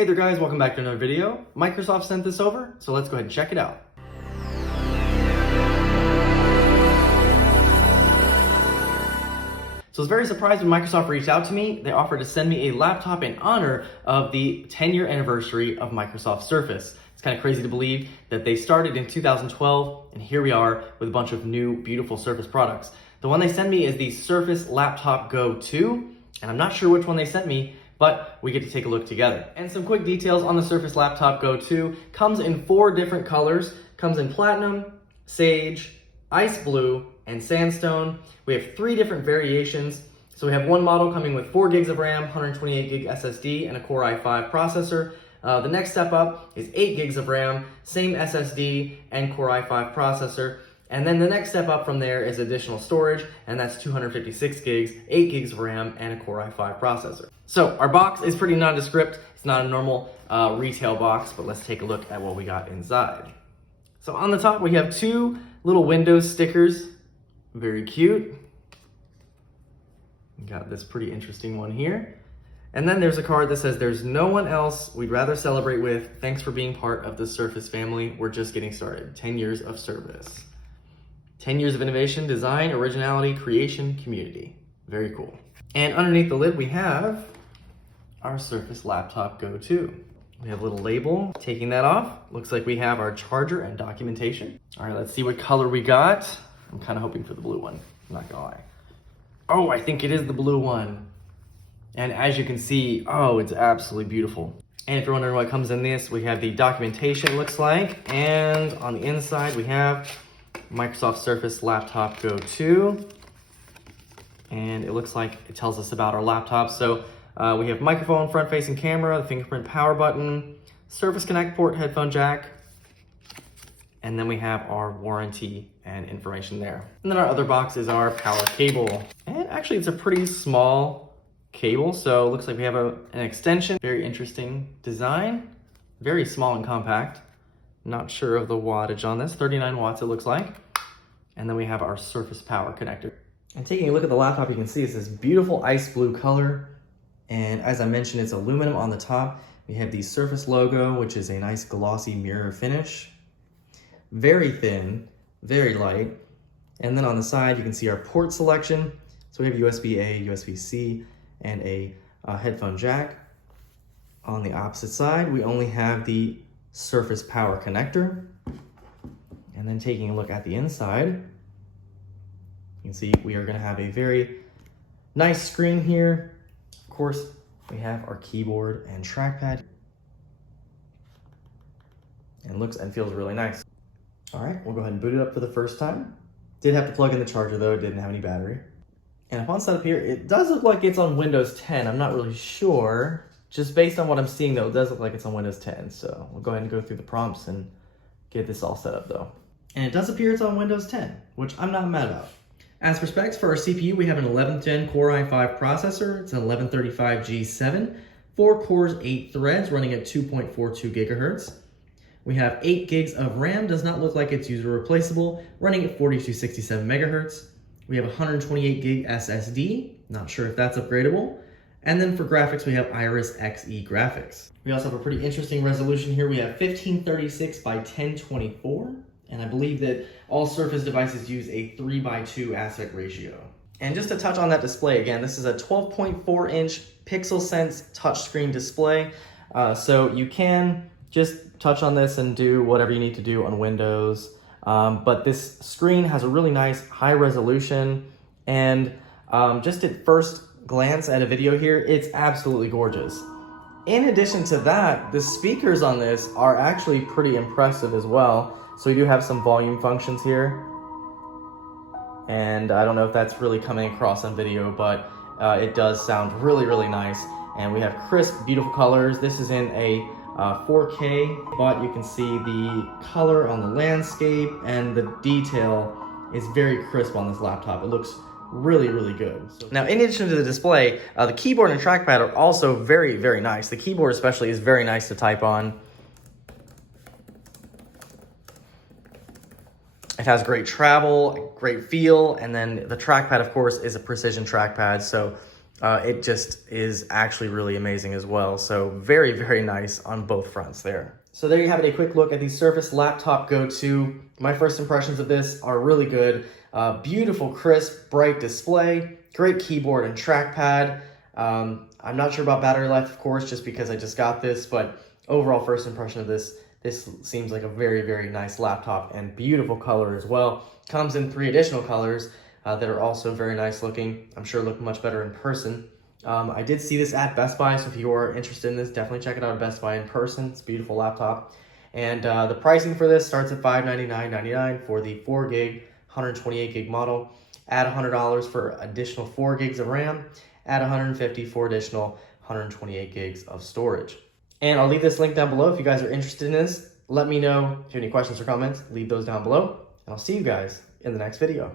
Hey there guys, welcome back to another video. Microsoft sent this over, so let's go ahead and check it out. So I was very surprised when Microsoft reached out to me. They offered to send me a laptop in honor of the 10-year anniversary of Microsoft Surface. It's kind of crazy to believe that they started in 2012, and here we are with a bunch of new, beautiful Surface products. The one they sent me is the Surface Laptop Go 2, and I'm not sure which one they sent me, but we get to take a look together. And some quick details on the Surface Laptop Go 2. Comes in 4 different colors. Comes in platinum, sage, ice blue, and sandstone. We have 3 different variations. So we have one model coming with 4 gigs of RAM, 128 gig SSD, and a Core i5 processor. The next step up is 8 gigs of RAM, same SSD, and Core i5 processor. And then the next step up from there is additional storage, and that's 256 gigs, 8 gigs of RAM, and a Core i5 processor. So our box is pretty nondescript. It's not a normal retail box, but let's take a look at what we got inside. So on the top, we have 2 little Windows stickers. Very cute. We got this pretty interesting one here. And then there's a card that says, "There's no one else we'd rather celebrate with. Thanks for being part of the Surface family. We're just getting started. 10 years of service." 10 years of innovation, design, originality, creation, community. Very cool. And underneath the lid, we have our Surface Laptop Go 2. We have a little label. Taking that off, looks like we have our charger and documentation. All right, let's see what color we got. I'm kind of hoping for the blue one, I'm not gonna lie. Oh, I think it is the blue one. And as you can see, oh, it's absolutely beautiful. And if you're wondering what comes in this, we have the documentation, looks like. And on the inside, we have Microsoft Surface Laptop Go 2. And it looks like it tells us about our laptop. So we have microphone, front-facing camera, the fingerprint power button, Surface Connect port, headphone jack, and then we have our warranty and information there. And then our other box is our power cable. And actually it's a pretty small cable, so it looks like we have an extension. Very interesting design, very small and compact. Not sure of the wattage on this, 39 watts it looks like. And then we have our Surface Power connector. And taking a look at the laptop, you can see it's this beautiful ice blue color. And as I mentioned, it's aluminum on the top. We have the Surface logo, which is a nice glossy mirror finish. Very thin, very light. And then on the side, you can see our port selection. So we have USB-A, USB-C, and a headphone jack. On the opposite side, we only have the Surface Power connector. And then taking a look at the inside, you can see we are going to have a very nice screen here. Of course, we have our keyboard and trackpad. And looks and feels really nice. All right, we'll go ahead and boot it up for the first time. Did have to plug in the charger though, it didn't have any battery. And upon setup here, it does look like it's on Windows 10. I'm not really sure. Just based on what I'm seeing though, it does look like it's on Windows 10. So we'll go ahead and go through the prompts and get this all set up though. And it does appear it's on Windows 10, which I'm not mad about. As for specs, for our CPU, we have an 11th gen Core i5 processor. It's an 1135G7, 4 cores, 8 threads, running at 2.42 gigahertz. We have 8 gigs of RAM, does not look like it's user replaceable, running at 4267 megahertz. We have 128 gig SSD, not sure if that's upgradable. And then for graphics, we have Iris Xe graphics. We also have a pretty interesting resolution here. We have 1536 by 1024. And I believe that all Surface devices use a 3:2 aspect ratio. And just to touch on that display again, this is a 12.4 inch PixelSense touchscreen display. So you can just touch on this and do whatever you need to do on Windows. But this screen has a really nice high resolution. And just at first glance at a video here, it's absolutely gorgeous. In addition to that, the speakers on this are actually pretty impressive as well. So we do have some volume functions here. And I don't know if that's really coming across on video, but it does sound really, really nice. And we have crisp, beautiful colors. This is in a 4K, but you can see the color on the landscape and the detail is very crisp on this laptop. It looks really, really good. Now, in addition to the display, the keyboard and trackpad are also very, very nice. The keyboard especially is very nice to type on. It has great travel, great feel, and then the trackpad, of course, is a precision trackpad, so it just is actually really amazing as well. So very, very nice on both fronts there. So there you have it, a quick look at the Surface Laptop Go 2. My first impressions of this are really good. Beautiful, crisp, bright display, great keyboard and trackpad. I'm not sure about battery life, of course, just because I just got this, but overall first impression of this seems like a very, very nice laptop and beautiful color as well. Comes in 3 additional colors that are also very nice looking. I'm sure look much better in person. I did see this at Best Buy, so if you are interested in this, definitely check it out at Best Buy in person. It's a beautiful laptop. And the pricing for this starts at $599.99 for the 4 gig, 128 gig model. Add $100 for additional 4 gigs of RAM. Add $150 for additional 128 gigs of storage. And I'll leave this link down below if you guys are interested in this. Let me know if you have any questions or comments. Leave those down below, and I'll see you guys in the next video.